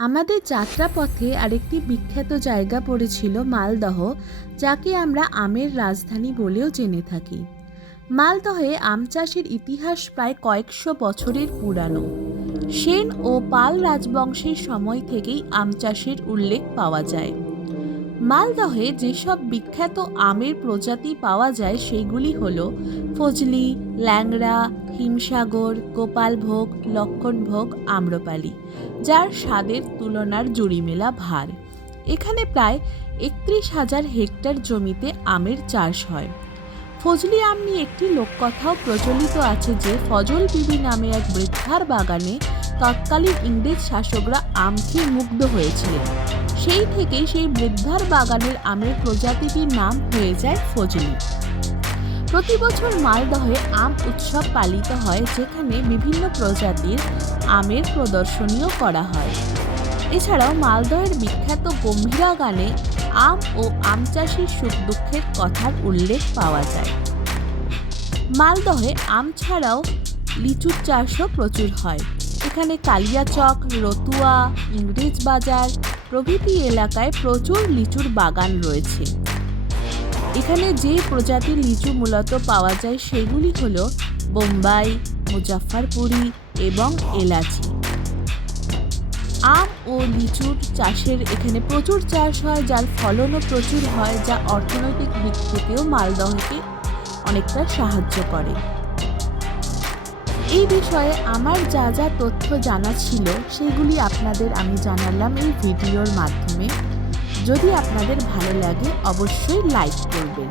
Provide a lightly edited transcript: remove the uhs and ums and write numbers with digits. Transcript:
আমাদের যাত্রাপথে আরেকটি বিখ্যাত জায়গা পড়েছিল মালদহ, যাকে আমরা আমের রাজধানী বলেও জেনে থাকি। মালদহে আম চাষের ইতিহাস প্রায় কয়েকশো বছরের পুরানো। সেন ও পাল রাজবংশের সময় থেকেই আম চাষের উল্লেখ পাওয়া যায়। মালদহে যেসব বিখ্যাত আমের প্রজাতি পাওয়া যায় সেগুলি হল ফজলি, ল্যাংড়া, হিমসাগর, গোপালভোগ, লক্ষণভোগ, আম্রপালি, যার স্বাদের তুলনার জুড়িমেলা ভার। এখানে প্রায় ৩১,০০০ হেক্টর জমিতে আমের চাষ হয়। ফজলি আম নিয়ে একটি লোককথাও প্রচলিত আছে যে ফজল বিবি নামে এক বৃদ্ধার বাগানে তৎকালীন ইংরেজ শাসকরা আম খেয়ে মুগ্ধ হয়েছিলেন। সেই থেকেই সেই বৃদ্ধার বাগানের আমের প্রজাতিটির নাম হয়ে যায় ফজলি। প্রতি বছর মালদহে আম উৎসব পালিত হয়, যেখানে বিভিন্ন প্রজাতির আমের প্রদর্শনীও করা হয়। এছাড়াও মালদহের বিখ্যাত গম্ভীরা গানে আম ও আম চাষির সুখ দুঃখের কথার উল্লেখ পাওয়া যায়। মালদহে আম ছাড়াও লিচুর চাষও প্রচুর হয়। এখানে কালিয়াচক, রতুয়া, ইংরেজ বাজার প্রভৃতি এলাকায় প্রচুর লিচুর বাগান রয়েছে। এখানে যে প্রজাতির লিচু মূলত পাওয়া যায় সেগুলি হল বোম্বাই, মুজাফফরপুরি এবং এলাচি। আম ও লিচুর চাষের এখানে প্রচুর চাষ হয়, যার ফলনও প্রচুর হয়, যা অর্থনৈতিক দিক থেকেও মালদহকে অনেকটা সাহায্য করে। এই বিষয়ে আমার যা যা তথ্য জানা ছিল সেগুলি আপনাদের আমি জানালাম এই ভিডিওর মাধ্যমে। যদি আপনাদের ভালো লাগে অবশ্যই লাইক করবেন।